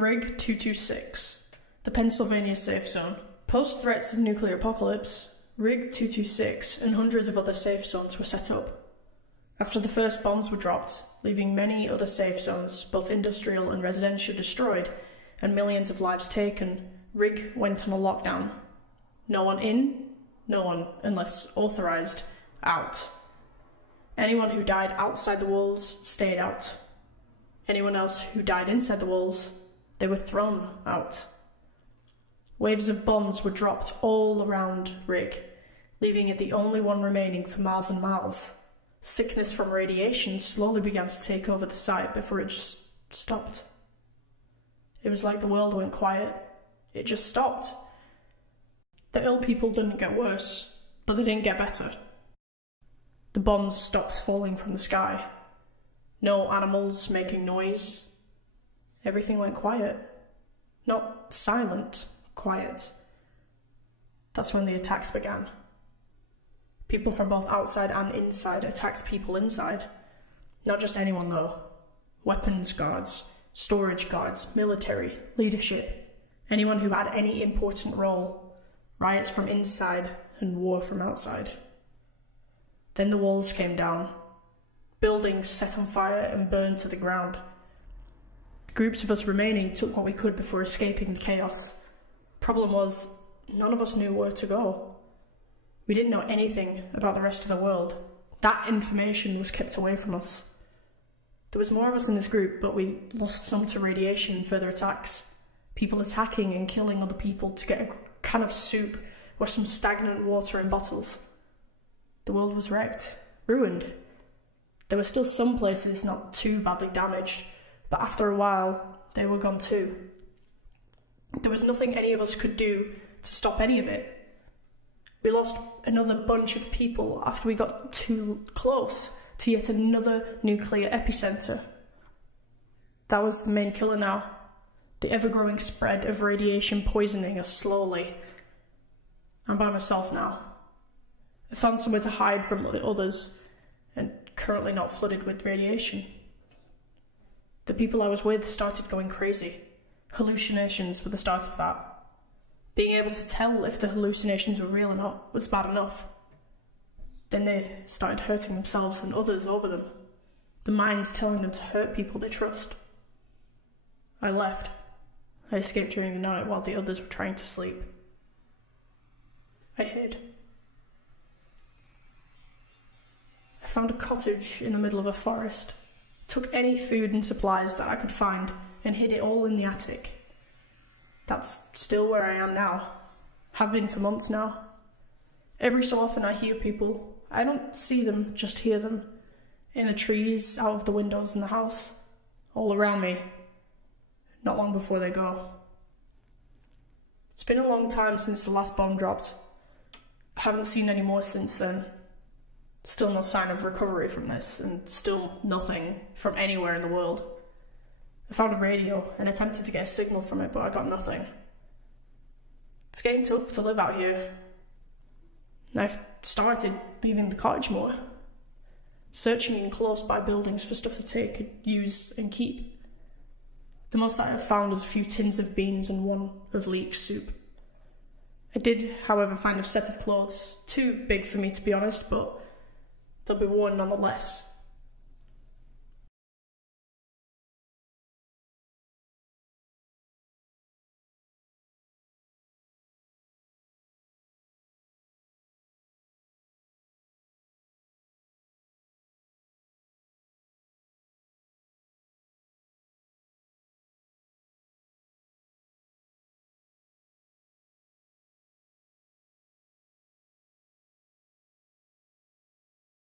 Rig 226, the Pennsylvania safe zone. Post threats of nuclear apocalypse, Rig 226 and hundreds of other safe zones were set up. After the first bombs were dropped, leaving many other safe zones, both industrial and residential, destroyed and millions of lives taken, Rig went on a lockdown. No one in, no one, unless authorised, out. Anyone who died outside the walls stayed out. Anyone else who died inside the walls, they were thrown out. Waves of bombs were dropped all around Rig, leaving it the only one remaining for miles and miles. Sickness from radiation slowly began to take over the site before it just stopped. It was like the world went quiet. It just stopped. The ill people didn't get worse, but they didn't get better. The bombs stopped falling from the sky. No animals making noise. Everything went quiet. Not silent, quiet. That's when the attacks began. People from both outside and inside attacked people inside. Not just anyone though. Weapons guards, storage guards, military, leadership. Anyone who had any important role. Riots from inside and war from outside. Then the walls came down. Buildings set on fire and burned to the ground. Groups of us remaining took what we could before escaping the chaos. Problem was, none of us knew where to go. We didn't know anything about the rest of the world. That information was kept away from us. There was more of us in this group, but we lost some to radiation and further attacks. People attacking and killing other people to get a can of soup or some stagnant water in bottles. The world was wrecked, ruined. There were still some places not too badly damaged, but after a while, they were gone too. There was nothing any of us could do to stop any of it. We lost another bunch of people after we got too close to yet another nuclear epicenter. That was the main killer now. The ever-growing spread of radiation poisoning us slowly. I'm by myself now. I found somewhere to hide from the others, and currently not flooded with radiation. The people I was with started going crazy. Hallucinations were the start of that. Being able to tell if the hallucinations were real or not was bad enough. Then they started hurting themselves and others over them. The minds telling them to hurt people they trust. I left. I escaped during the night while the others were trying to sleep. I hid. I found a cottage in the middle of a forest, took any food and supplies that I could find and hid it all in the attic. That's still where I am now. Have been for months now. Every so often I hear people. I don't see them, just hear them. In the trees, out of the windows in the house. All around me. Not long before they go. It's been a long time since the last bomb dropped. I haven't seen any more since then. Still no sign of recovery from this, and still nothing from anywhere in the world. I found a radio and attempted to get a signal from it, but I got nothing. It's getting tough to live out here. I've started leaving the cottage more, searching in close by buildings for stuff to take, use and keep. The most that I've found is a few tins of beans and one of leek soup. I did, however, find a set of clothes, too big for me to be honest, but they'll be worn nonetheless.